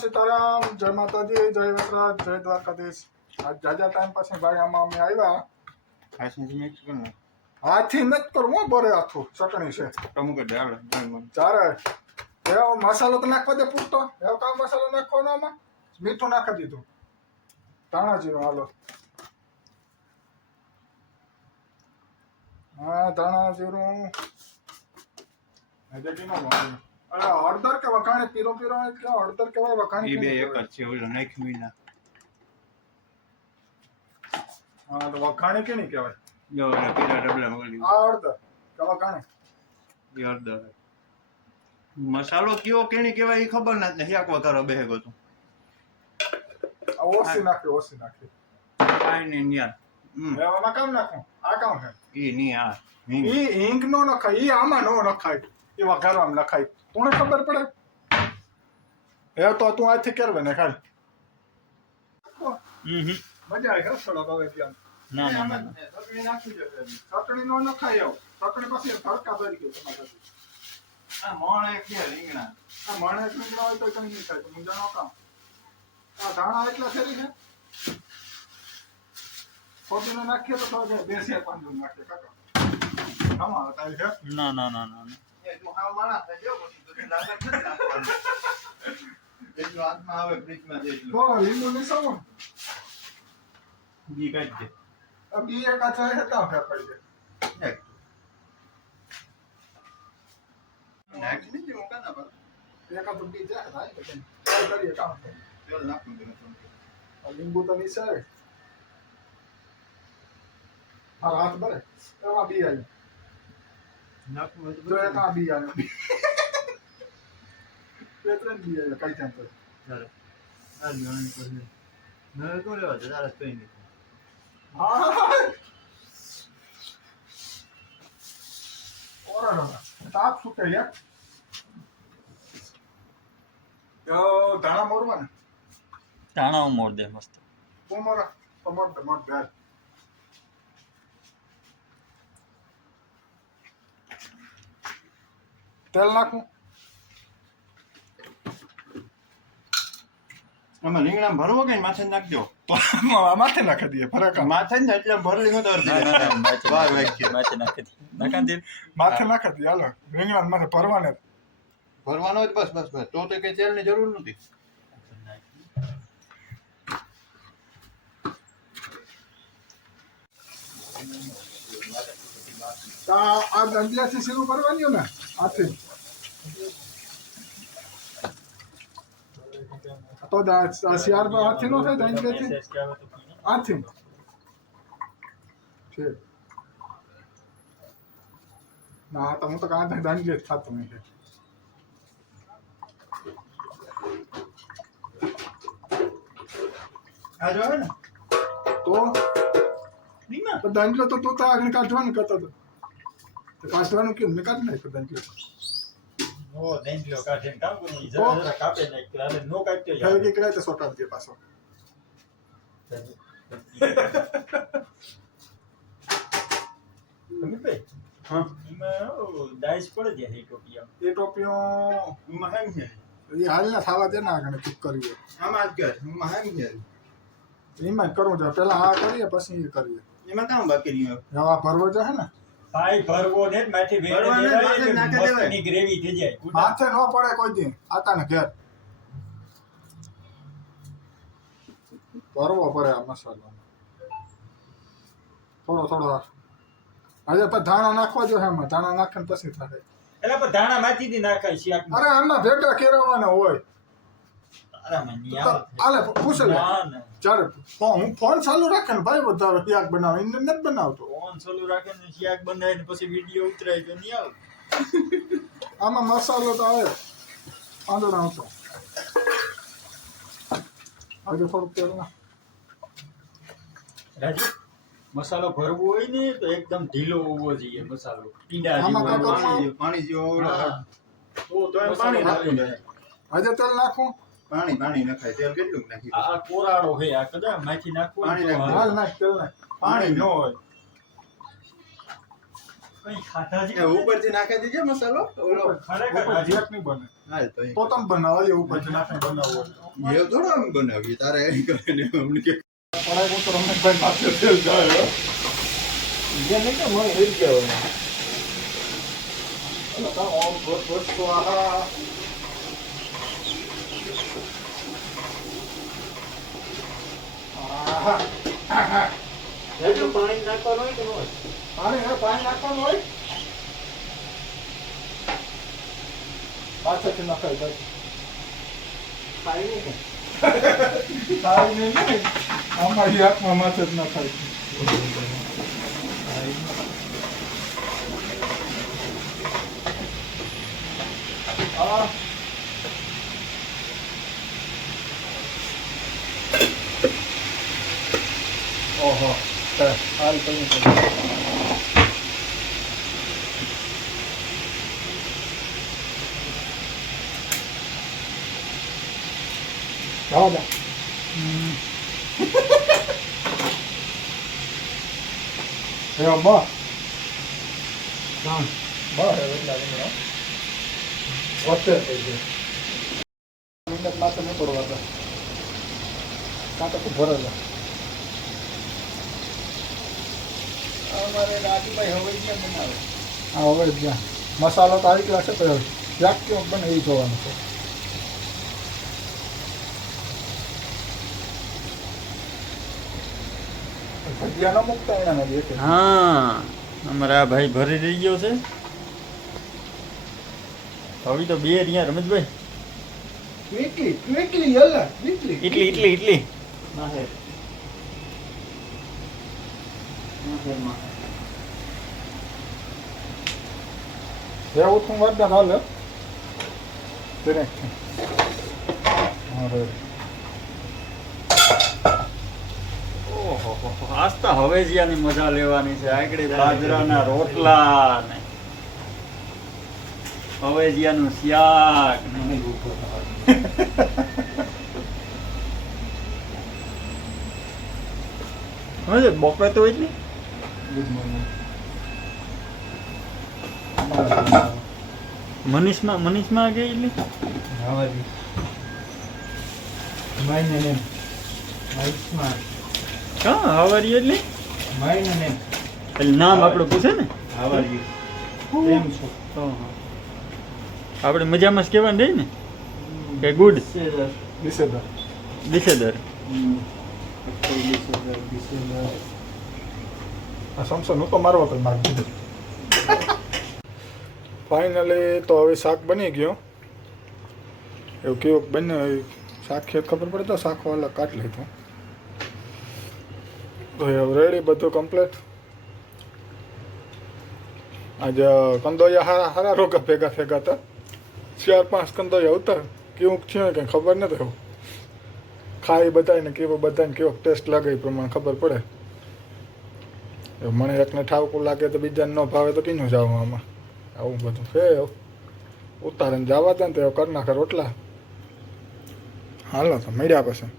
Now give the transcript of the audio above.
સીતારામ, જય માતાજી, જય વસરાજ, જય દ્વારકાધીશ. આજ જાજા ટાઈમ પછી ભાઈ આમાં અમે આવ્યા. હાથથી મિક્સ કર ને. હાથથી નથી કરવું બોરે હાથું ચટણી છે અમુક જ આવડે ચારે એવો મસાલો તો નાખવા દે પૂરતો. એવો કામ મસાલો નાખવાનો આમાં મીઠું નાખી દીધું, ધાણા જીરું. હાલો હા, ધાણા જીરું હળદર કે વઘાણી પીરો પીરો એટલે હળદર કેવાય વઘાણી એ બે એક જ છે. ઓલો નાખ્યું વિના હા તો વઘાણી કે નહીં કહેવાય. જો ઓલા પીલા ડબલા ઓલી આ હળદર કે વઘાણી એ હળદર. મસાલો કયો કેણી કહેવાય એ ખબર નથી. એક વઘારો બેહે ગયો તો આ ઓછી નાખી કાઈ નહીં યાર. એવામાં કામ નાખું. આ કામ છે ઈ નહીં આ ઈ હિંગ નો નખાય, ઈ આમાં નો નખાય, એ વઘારવામાં નખાય. તું ખબર પડે એ તો તું આથી કરવે ને ખાલી મજા આવે. થોડોક હવે ત્યાં ના ચટણી નાખી દે. ચટણી નો નખાય એવું. ચટણી પછી તડકા ભરી ગયો તમારે. આ મોણે કે રીંગણા આ માણસ નીકળ્યા હોય તો કઈ નહીં થાય. તો મુંજા નો કામ. આ ધાણા એટલા શેરી છે. કોબીનો નાખીએ તો થોડો દેશી પાંદડું નાખીએ કાકા. આમાં તારી છે ના ના ના ના એ તું હાવ માણસ થઈ ગયો પછી તો લાગે છે નાખવાનું. એટલું હાથમાં આવે ફ્રીજમાં દે એટલું. તો લીંબુ નિસાવો દી કાઢ દે. આ બી એક આ ચાય હતા ફેર પડી જાય. નાખી નહીં હું કાના પર એક આ તો બી જાય થાય તો કેમ કરીએ કામ તો. તેલ નાખું દે આ લીંબુ તો નિસાવે. આ રાત ભરે એમાં બી આવી. નાખું જો એક આ બી આવ્યો. બે ત્રણ બી આવ્યા કઈ ત્યાં તો. ચાલો આ જોવાની પછી નવે તો લેવા છે તારે કઈ નહીં. તાપ છૂટે યાર. ધાણા મોરવા ને ધાણા મોર દે મસ્ત. મોરા તો મોર દે તેલ નાખું. આમાં રીંગણા ભરવો કે માથે નાખજો. માથે નાખી દઈએ ફરક. માથે જ ને એટલે ભરલી હું તો ના ના ના વાહ વાહ માથે નાખી દે. નાખા દે. માથે નાખી દઈએ. હાલો રીંગણા માથે ભરવાને. ભરવાનો જ બસ બસ બસ. તો કઈ તેલની જરૂર નથી. આ દંડિયાથી શરૂ કરવાની ને આથી તો શિયાળ પર હાથથી નો થાય. દંડિયાથી હાથથી છે ના તો હું તો કાં દંડિયા જ થતો નહીં. આ જો ને તો દંડલો તો તું તો આગળ કાઢવાનું કરતો હતો. તો કાઢવાનું કેમ મેં કાઢી નાખ્યો દંડલો. ઓ દેંજલો કાઢીને કામ કરી જરા જરા કાપે નાખ. આલે નો કાપ્યો થઈ યાર. ગઈ કરાય તો સોટા દે પાછો. તમે હા એમાં ડાઈસ પડે છે એ ટોપિયા. એ ટોપીઓ એમાં હેમ છે. એ હાલ ના થવા દે ને આગળ કુક કરીએ. આમાં જ કર. એમાં હેમ છે. એમાં જ કરવું છે. પેલા આ કરીએ પછી એ કરીએ. એમાં કામ બાકી રહ્યું. હવે આ ભરવો છે ને ભાઈ ભરવો ને માથી ભરવા ને માથે વેડે નાખી દેવાય. મસ્તની ગ્રેવી થઈ જાય. માથે ન પડે કોઈ દી. આતા ને ઘેર ભરવો પડે આ મસાલો થોડો થોડો. આજે પણ ધાણા નાખવા જો એમાં. ધાણા નાખીને પછી થાય. એટલે પણ ધાણા માથી દી નાખાય શાક. અરે આમાં ભેગા કેરવવાના હોય. અરે મને નહીં તો આવડે. આલે પૂછે લે. ના ના ચાલે હું ફોન ચાલુ રાખે ને ભાઈ બધા શાક બનાવે એને નથી બનાવતો. ફોન ચાલુ રાખે ને શાક બનાવીને પછી વિડીયો ઉતરાય તો નહીં આવે. આમાં મસાલો તો આવે વાંધો ના આવતો. આજે થોડુંક તેલ ના. રાજુ મસાલો ભરવો હોય ને તો એકદમ ઢીલો હોવો જોઈએ મસાલો. ઈંડા આમાં જેવો કાંઈ હોવો જોઈએ. પાણી જેવો હા. તો એમ પાણી નાખી દે. આજે તેલ નાખું. પાણી નખાય. તેલ કેટલું નાખી દે. આ કોરાડો છે આ કદાચ માથી નાખવું હોય પાણી તો નાખ. હાલ નાખ તેલ નાખ. પાણી ન હોય. કઈ ખાધા એ છે ઉપરથી નાખી દીજો મસાલો ઓલો ખરેખર ઉપર જેક નહીં બને હાલ તો તો તમે બનાવો એ ઉપરથી નાખીને બનાવો એવું થોડું આમ બનાવીએ તારે અહીં કરીને અમને કે પડાય હું તો રમેશભાઈ માથે તેલ જાય જે નહીં કે મને હિલ ગયો ઓમ ભૂત સ્વાહા એટલું પાણી નાખવાનું હોય કે ન હોય પાણી નાખવાનું હોય પાછળથી નખાય ભાઈ ખાઈ નહીં કે સારી નહીં અમારી હાથમાં માથે જ નખાય હા ઓહો સારી કરી જવા દે એમ બસ બસ એટલા રીંગણા વચ્ચે થઈ ગયું મિનિટ માથે નહીં પડવા દે કાંટા તો ભરેલા અમારે રાજુભાઈ હવે ક્યાં બનાવે હા હવે જ્યાં મસાલો તો આવી ગયા છે તો જ્યાં કેવો બને એ જોવાનું છે ભજીયા ન મૂકતા એના નથી એક હા અમારા ભાઈ ભરી રહી ગયો છે હવે તો બે રહ્યા રમેશભાઈ ક્વિકલી યલા ક્વિકલી એટલી નાખે એવું તું વર્ધન હાલ તેને અરે ઓહો આસ્તા હવે જ્યાંની મજા લેવાની છે આગળ બાજરાના રોટલા ને હવે જ્યાંનું શાક ને હવે બપોરે તો એટલી ગુડ મોર્નિંગ મનીષમાં ગઈ એટલી હવાજી માઈને નેમ આયુષ્માન હા હવારી એટલી માઈને નેમ એટલે નામ આપણું પૂછે ને હવાજી કેમ છો આપણે મજામાં જ કહેવાનું રહી ને કે ગુડ ડિસેમ્બર દિશેદર આ સમસન હું તો મારવા પર મારી દીધું ફાઇનલી તો હવે શાક બની ગયો એવું કેવું બને શાક ખેત ખબર પડે તો શાક અલગ કાઢ લીધું તો હવે રેડી બધું કમ્પ્લીટ આજે કંદોયા હારા હારા રોગા ભેગા ભેગા હતા 4-5 કંદોયા હતા કેવું થયું કંઈ ખબર નથી એવું ખાઈ બધાને કેવો ટેસ્ટ લાગે એ પ્રમાણે ખબર પડે મને એકને ઠાવકું લાગે તો બીજાને ન ભાવે તો કીનું જાવ આમાં આવું બધું છે ઉતારીને જવા દે ને તો કરી નાખે રોટલા હાલો તો મળ્યા પછી